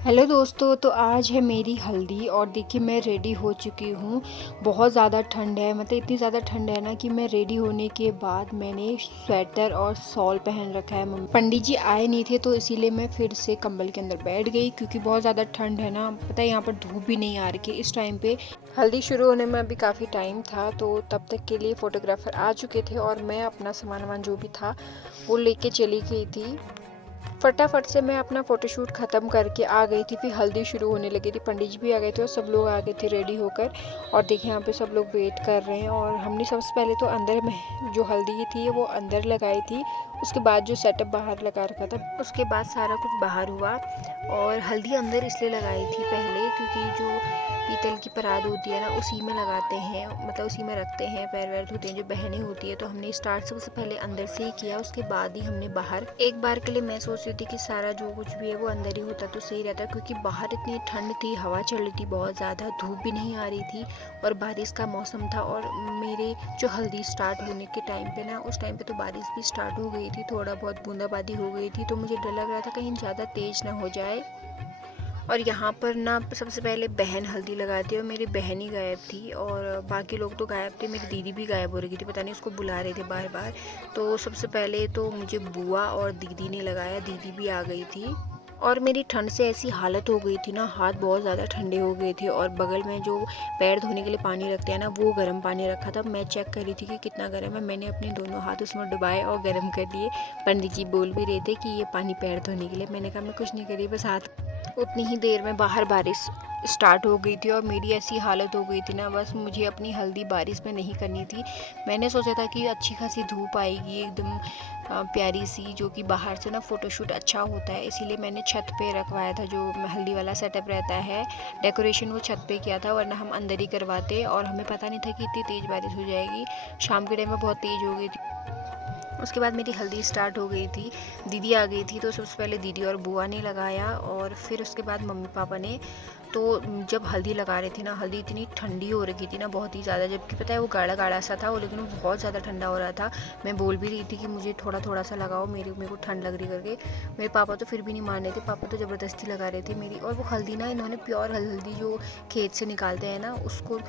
Hello दोस्तों, तो आज है मेरी हल्दी और देखिए मैं रेडी हो चुकी हूँ। बहुत ज़्यादा ठंड है, मतलब इतनी ज़्यादा ठंड है ना कि मैं रेडी होने के बाद मैंने स्वेटर और शॉल पहन रखा है। पंडित जी आए नहीं थे तो इसीलिए मैं फिर से कंबल के अंदर बैठ गई, क्योंकि बहुत ज़्यादा ठंड है ना। पता है यहाँ पर धूप भी नहीं आ रही है इस टाइम पे। हल्दी शुरू होने में अभी काफ़ी टाइम था, तो तब तक के लिए फ़ोटोग्राफ़र आ चुके थे और मैं अपना सामान वामान जो भी था वो लेके चली गई थी। फटाफट से मैं अपना फ़ोटोशूट ख़त्म करके आ गई थी। फिर हल्दी शुरू होने लगी थी, पंडित जी भी आ गए थे और सब लोग आ गए थे रेडी होकर। और देखिए यहाँ पे सब लोग वेट कर रहे हैं। और हमने सबसे पहले तो अंदर में जो हल्दी थी वो अंदर लगाई थी, उसके बाद जो सेटअप बाहर लगा रखा था, उसके बाद सारा कुछ बाहर हुआ। और हल्दी अंदर इसलिए लगाई थी पहले क्योंकि जो पीतल की परात होती है ना उसी में लगाते हैं, मतलब उसी में रखते हैं, पैर वैर धोते हैं, जो बहनें होती है। तो हमने स्टार्ट सबसे पहले अंदर से ही किया, उसके बाद ही हमने बाहर। एक बार के लिए मैं सोच रही थी कि सारा जो कुछ भी है वो अंदर ही होता तो सही रहता, क्योंकि बाहर इतनी ठंड थी, हवा चल रही थी बहुत ज़्यादा, धूप भी नहीं आ रही थी और बारिश का मौसम था। और मेरे जो हल्दी स्टार्ट होने के टाइम पे ना, उस टाइम पे तो बारिश भी स्टार्ट हो गई थी, थोड़ा बहुत बूंदाबांदी हो गई थी। तो मुझे डर लग रहा था कहीं ज़्यादा तेज़ ना हो जाए। और यहाँ पर ना सबसे पहले बहन हल्दी लगाती है और मेरी बहन ही गायब थी और बाकी लोग तो गायब थे। मेरी दीदी भी गायब हो रही थी, पता नहीं उसको बुला रहे थे बार बार। तो सबसे पहले तो मुझे बुआ और दीदी ने लगाया, दीदी भी आ गई थी। और मेरी ठंड से ऐसी हालत हो गई थी ना, हाथ बहुत ज़्यादा ठंडे हो गए थे। और बगल में जो पैर धोने के लिए पानी रखते हैं ना, वो गर्म पानी रखा था। मैं चेक कर रही थी कि कितना गर्म है, मैंने अपने दोनों हाथ उसमें डुबाए और गर्म कर लिए। पंडित जी बोल भी रहे थे कि ये पानी पैर धोने के लिए। मैंने कहा मैं कुछ नहीं करी, बस हाथ। उतनी ही देर में बाहर बारिश स्टार्ट हो गई थी और मेरी ऐसी हालत हो गई थी ना, बस मुझे अपनी हल्दी बारिश में नहीं करनी थी। मैंने सोचा था कि अच्छी खासी धूप आएगी एकदम प्यारी सी, जो कि बाहर से ना फ़ोटोशूट अच्छा होता है, इसीलिए मैंने छत पे रखवाया था। जो हल्दी वाला सेटअप रहता है, डेकोरेशन वो छत पे किया था, वरना हम अंदर ही करवाते। और हमें पता नहीं था कि इतनी तेज़ बारिश हो जाएगी। शाम के टाइम में बहुत तेज़ हो गई थी। उसके बाद मेरी हल्दी स्टार्ट हो गई थी, दीदी आ गई थी। तो सबसे पहले दीदी और बुआ ने लगाया और फिर उसके बाद मम्मी पापा ने। तो जब हल्दी लगा रहे थे ना, हल्दी इतनी ठंडी हो रही थी ना, बहुत ही ज़्यादा, जबकि पता है वो गाढ़ा गाढ़ा सा था वो, लेकिन वो बहुत ज़्यादा ठंडा हो रहा था। मैं बोल भी रही थी कि मुझे थोड़ा थोड़ा सा लगाओ, मेरे को ठंड लग रही करके। मेरे पापा तो फिर भी नहीं मान रहे थे, पापा तो ज़बरदस्ती लगा रहे थे मेरी। और वो हल्दी ना इन्होंने प्योर हल्दी जो खेत से निकालते हैं ना, उसको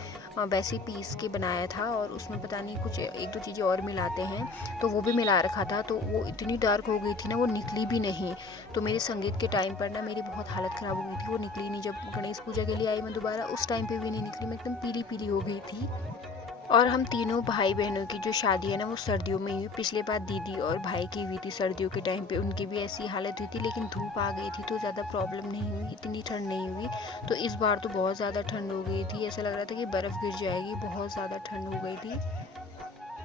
वैसे ही पीस के बनाया था और उसमें पता नहीं कुछ एक दो चीज़ें और मिलाते हैं, तो वो भी मिला रखा था। तो वो इतनी डार्क हो गई थी ना, वो निकली भी नहीं। तो मेरे संगीत के टाइम पर ना मेरी बहुत हालत ख़राब हो गई थी, वो निकली नहीं। जब गणेश पूजा के लिए आई मैं दोबारा, उस टाइम पे भी नहीं निकली, मैं एकदम पीली पीली हो गई थी। और हम तीनों भाई बहनों की जो शादी है ना वो सर्दियों में ही हुई। पिछले बार दीदी और भाई की हुई थी सर्दियों के टाइम पे, उनकी भी ऐसी हालत हुई थी, लेकिन धूप आ गई थी तो ज़्यादा प्रॉब्लम नहीं हुई, इतनी ठंड नहीं हुई। तो इस बार तो बहुत ज़्यादा ठंड हो गई थी, ऐसा लग रहा था कि बर्फ़ गिर जाएगी, बहुत ज़्यादा ठंड हो गई थी।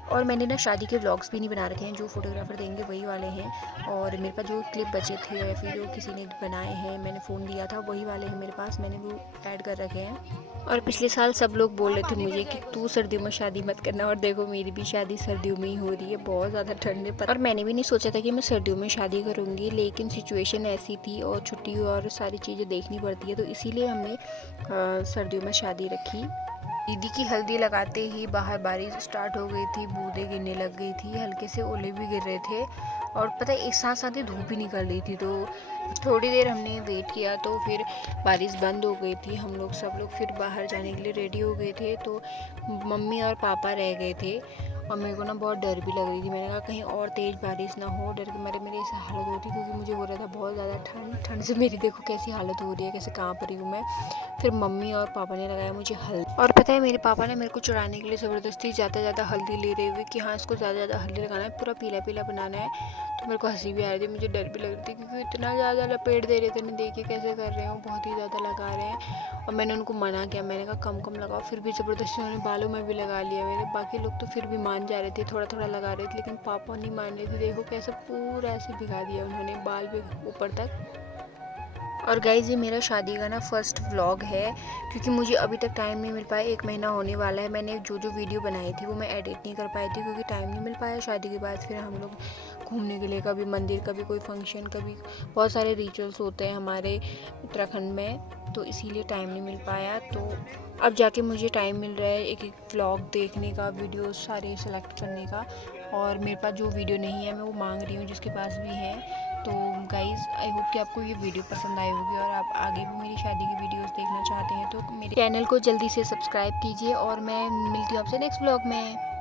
और मैंने ना शादी के व्लॉग्स भी नहीं बना रखे हैं, जो फ़ोटोग्राफ़र देंगे वही वाले हैं। और मेरे पास जो क्लिप बचे थे या फिर जो किसी ने बनाए हैं, मैंने फ़ोन दिया था, वही वाले हैं मेरे पास, मैंने वो ऐड कर रखे हैं। और पिछले साल सब लोग बोल रहे थे मुझे कि तू सर्दियों में शादी मत करना, और देखो मेरी भी शादी सर्दियों में ही हो रही है, बहुत ज़्यादा ठंड है। और मैंने भी नहीं सोचा था कि मैं सर्दियों में शादी करूँगी, लेकिन सिचुएशन ऐसी थी और छुट्टी और सारी चीज़ें देखनी पड़ती है, तो इसीलिए हमने सर्दियों में शादी रखी। दीदी की हल्दी लगाते ही बाहर बारिश स्टार्ट हो गई थी, बूंदें गिरने लग गई थी, हल्के से ओले भी गिर रहे थे। और पता है एक साथ साथ ही धूप भी निकल रही थी। तो थोड़ी देर हमने वेट किया तो फिर बारिश बंद हो गई थी। हम लोग सब लोग फिर बाहर जाने के लिए रेडी हो गए थे। तो मम्मी और पापा रह गए थे और मेरे को ना बहुत डर भी लग रही थी। मैंने कहा कहीं और तेज़ बारिश ना हो, डर के मारे मेरी ऐसी हालत होती, क्योंकि मुझे हो रहा था बहुत ज़्यादा ठंड। ठंड से मेरी देखो कैसी हालत हो रही है, कैसे काँप रही हूँ मैं। फिर मम्मी और पापा ने लगाया मुझे हल्दी। और पता है मेरे पापा ने मेरे को चुराने के लिए ज़बरदस्ती ज़्यादा हल्दी ले रहे हुए कि हाँ इसको ज़्यादा हल्दी लगाना है, पूरा पीला पीला बनाना है। तो मेरे को हंसी भी आ रही थी, मुझे डर भी लग रही थी, क्योंकि इतना ज़्यादा लपेट दे रहे थे ना, देखिए कैसे कर रहे हो, बहुत ही ज़्यादा लगा रहे हैं। और मैंने उनको मना किया, मैंने कहा कम कम लगाओ, फिर भी ज़बरदस्ती उन्होंने बालों में भी लगा लिया मेरे। बाकी लोग तो फिर भी मान जा रहे थे, थोड़ा थोड़ा लगा रहे थे, लेकिन पापा नहीं मान रहे थे। देखो कैसे पूरा ऐसे भिगा दिया उन्होंने, बाल भी ऊपर तक। और गाइज़ ये मेरा शादी का ना फर्स्ट व्लॉग है, क्योंकि मुझे अभी तक टाइम नहीं मिल पाया, 1 महीना होने वाला है। मैंने जो जो वीडियो बनाई थी वो मैं एडिट नहीं कर पाई थी, क्योंकि टाइम नहीं मिल पाया। शादी के बाद फिर हम लोग घूमने के लिए, कभी मंदिर, कभी कोई फंक्शन, कभी बहुत सारे रिचुअल्स होते हैं हमारे उत्तराखंड में, तो इसीलिए टाइम नहीं मिल पाया। तो अब जाके मुझे टाइम मिल रहा है एक एक व्लॉग देखने का, वीडियो सारे सेलेक्ट करने का। और मेरे पास जो वीडियो नहीं है मैं वो मांग रही हूँ जिसके पास भी है। तो गाइज़ आई होप कि आपको ये वीडियो पसंद आई होगी और आप आगे भी मेरी शादी की वीडियोस देखना चाहते हैं तो मेरे चैनल को जल्दी से सब्सक्राइब कीजिए और मैं मिलती हूँ आपसे नेक्स्ट ब्लॉग में।